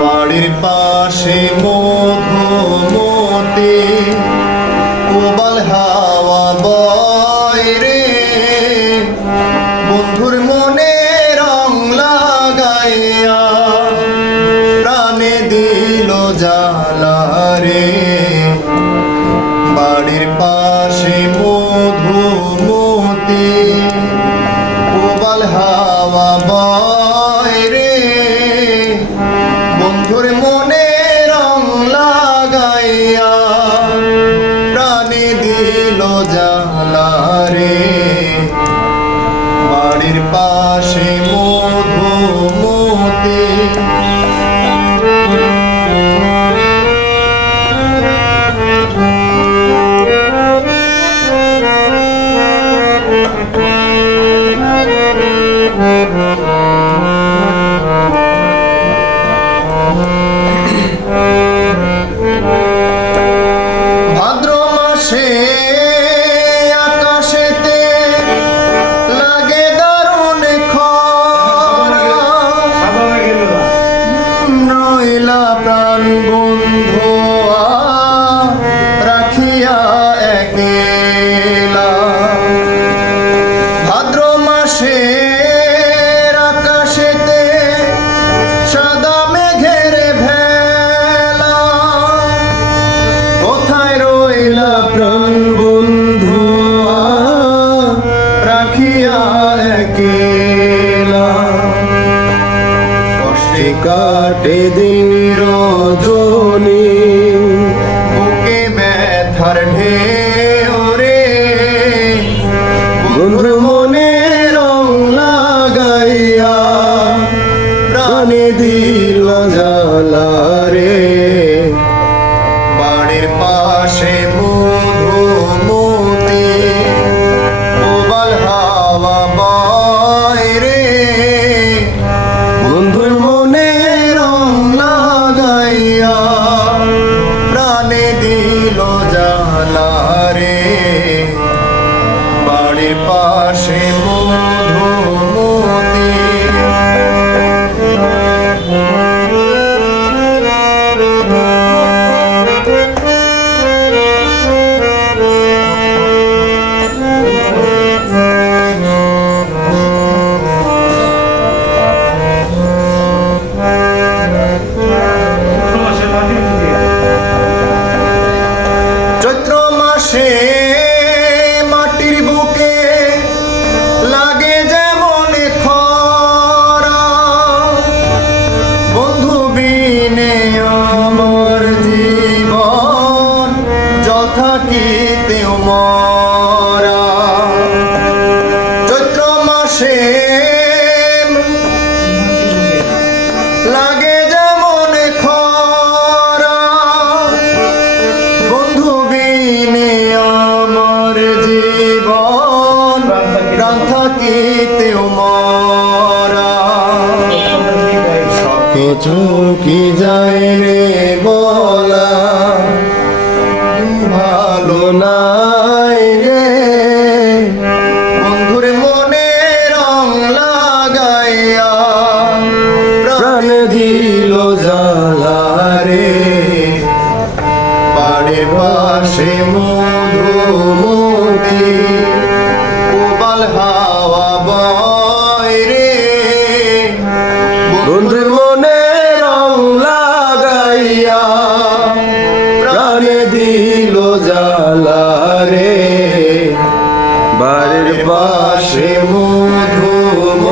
বাড়ির পাশে মধু হাওয়া কষ্টে কাটে দিন রজনী। বুকে ব্যথার ঢেউ রে। বন্ধু মনে রং লাগাইয়া প্রাণে দিল জ্বালা। থাকিতেও মরা কিছু কি যায় রে বলা ভালো নাই রে। বন্ধুর মনে রং লাগাইয়া প্রাণ দিল জ্বালা রে। বাড়ির পাশে মধুমতি উবাল হাওয়া বন্ধুর মনে রং লাগাইয়া প্রাণে দিল জ্বালা রে বাড়ির পাশে মধুমতি